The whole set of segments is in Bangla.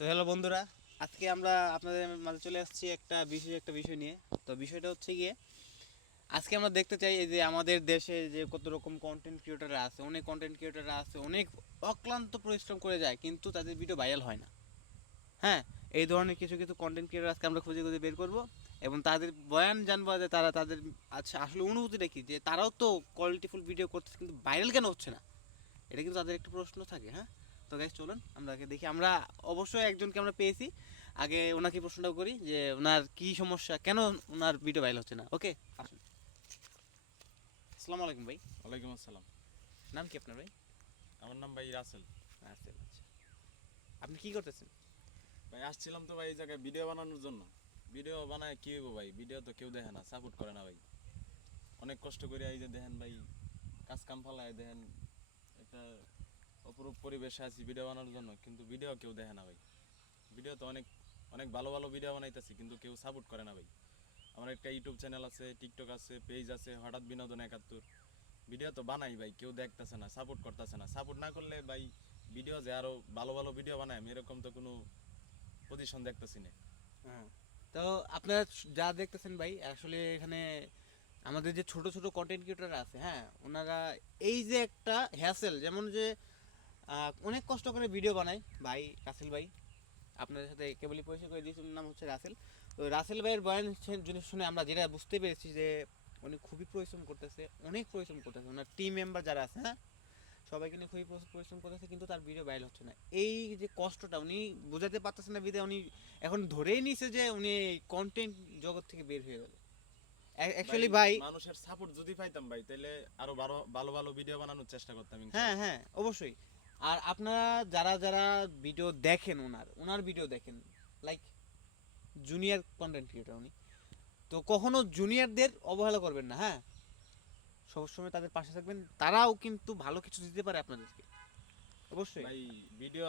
তো হ্যালো বন্ধুরা, আজকে আমরা আপনাদের মাঝে চলে আসছি একটা বিষয় নিয়ে। তো বিষয়টা হচ্ছে গিয়ে আজকে আমরা দেখতে চাই এই যে আমাদের দেশে যে কত রকম কন্টেন্ট ক্রিয়েটররা আছে, অনেক কন্টেন্ট ক্রিয়েটররা আছে, অনেক অক্লান্ত পরিশ্রম করে যায় কিন্তু তাদের ভিডিও ভাইরাল হয় না। হ্যাঁ, এই ধরনের কিছু কিছু কন্টেন্ট ক্রিয়েটর আজকে আমরা খুঁজে খুঁজে বের করব এবং তাদের বয়ান জানবো যে তারা তাদের আচ্ছা আসলে অনুভূতিটা কি, যে তারাও তো কোয়ালিটিফুল ভিডিও করতেছে কিন্তু ভাইরাল কেন হচ্ছে না। এটা কিন্তু তাদের একটা প্রশ্ন থাকে। হ্যাঁ, তো গাইস চলুন আমরা আগে দেখি। আমরা অবশ্যই একজনকে আমরা পেয়েছি। আগে ওনাকে প্রশ্নটা করি যে ওনার কি সমস্যা, কেন ওনার ভিডিও ভাইরাল হচ্ছে না। ওকে, আসুন। আসসালামু আলাইকুম ভাই। ওয়ালাইকুম আসসালাম। নাম কি আপনার ভাই? আমার নাম ভাই রাসেল। আচ্ছা আচ্ছা, আপনি কি করতেছেন? ভাই আসছিলাম তো ভাই এই জায়গায় ভিডিও বানানোর জন্য। ভিডিও বানায় কি হইব ভাই, ভিডিও তো কেউ দেখে না, সাপোর্ট করে না ভাই। অনেক কষ্ট করে এই যে দেখেন ভাই, কাজ কাম ফালায় দেখেন একটা অপরূপ পরিবেশে আছি ভিডিও বানানোর জন্য, কিন্তু ভিডিও কেউ দেখে না ভাই। ভিডিও তো অনেক অনেক ভালো ভালো ভিডিও বানাইতেছি কিন্তু কেউ সাপোর্ট করে না ভাই। আমার একটা ইউটিউব চ্যানেল আছে, টিকটক আছে, পেজ আছে, হঠাৎ বিনোদন 71। ভিডিও তো বানাই ভাই, কেউ দেখতেছে না, সাপোর্ট করতেছে না। সাপোর্ট না করলে ভাই ভিডিও যে আরো ভালো ভালো ভিডিও বানায় আমি এরকম তো কোনো পজিশন দেখতেছি না। হ্যাঁ, তো আপনারা যা দেখতেছেন ভাই, আসলে এখানে আমাদের যে ছোট ছোট কন্টেন্ট ক্রিয়েটর আছে, হ্যাঁ, ওনারা এই যে একটা হ্যাসেল, যেমন যে অনেক কষ্ট করে ভিডিও বানায় ভাই, রাসেল ভাই আপনাদের সাথে কেবলই পরিচয় করে দিয়েছি। ওর নাম হচ্ছে রাসেল। তো রাসেল ভাইয়ের বয়ান শুনে আমরা যেটা বুঝতে পেরেছি যে উনি খুবই পরিশ্রম করতেছে, অনেক পরিশ্রম করতেছে। ওনার টিম মেম্বার যারা আছে, হ্যাঁ, সবাইকে নিয়ে খুবই পরিশ্রম করতেছে কিন্তু তার ভিডিও ভাইরাল হচ্ছে না। এই যে কষ্টটা উনি বোঝাতে পারতেছেন না, বিধায় উনি এখন ধরেই নিছে যে উনি কন্টেন্ট জগৎ থেকে বের হয়ে গেল। ভাই অ্যাকচুয়ালি ভাই, মানুষের সাপোর্ট যদি পাইতাম ভাই তাহলে আরো ভালো ভালো ভালো ভিডিও বানানোর চেষ্টা করতাম হ্যাঁ ইনশাআল্লাহ। হ্যাঁ অবশ্যই। আর আপনারা যারা যারা ভিডিও দেখেন, ওনার ওনার ভিডিও দেখেন, লাইক জুনিয়র কন্টেন্ট ক্রিয়েটর উনি, তো কখনো জুনিয়রদের অবহেলা করবেন না। হ্যাঁ, সবসময় তাদের পাশে থাকবেন, তারাও কিন্তু ভালো কিছু দিতে পারে আপনাদেরকে, অবশ্যই। ভাই ভিডিও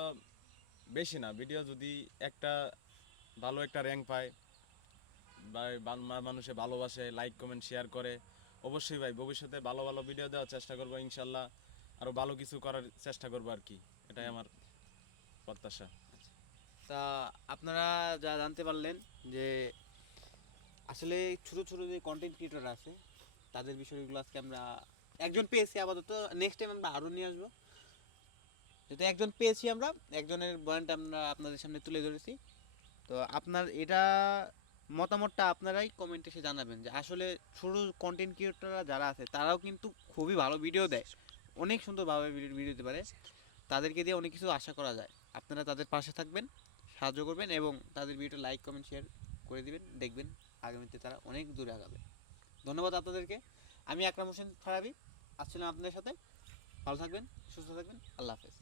বেশি না, ভিডিও যদি একটা ভালো একটা র্যাঙ্ক পায় বা মানুষে ভালোবাসে, লাইক কমেন্ট শেয়ার করে, অবশ্যই ভাই ভবিষ্যতে ভালো ভালো ভিডিও দেওয়ার চেষ্টা করবো ইনশাল্লাহ। আরো ভালো কিছু করার চেষ্টা করবো আর কি, এটাই আমার প্রত্যাশা। তা আপনারা যা জানতে পারলেন যে আসলে ছোট ছোট যে কন্টেন্ট ক্রিয়েটর আছে তাদের বিষয়গুলো আজকে আমরা একজন পেয়েছি, আপাতত নেক্সট টাইম আমরা আরও নিয়ে আসবো। যেহেতু একজন পেয়েছি আমরা, একজনের বয়ানটা আমরা আপনাদের সামনে তুলে ধরেছি। তো আপনার এটা মতামতটা আপনারাই কমেন্টে এসে জানাবেন যে আসলে ছোট কন্টেন্ট ক্রিয়েটররা যারা আছে তারাও কিন্তু খুবই ভালো ভিডিও দেয়, অনেক সুন্দরভাবে ভিডিও দিতে পারে। তাদেরকে দিয়ে অনেক কিছু আশা করা যায়। আপনারা তাদের পাশে থাকবেন, সাহায্য করবেন এবং তাদের ভিডিও লাইক কমেন্ট শেয়ার করে দিবেন, দেখবেন আগামীতে তারা অনেক দূরে আগাবে। ধন্যবাদ আপনাদেরকে। আমি আকরাম হোসেন ফারাবি আসছিলাম আপনাদের সাথে। ভালো থাকবেন, সুস্থ থাকবেন, আল্লাহ হাফেজ।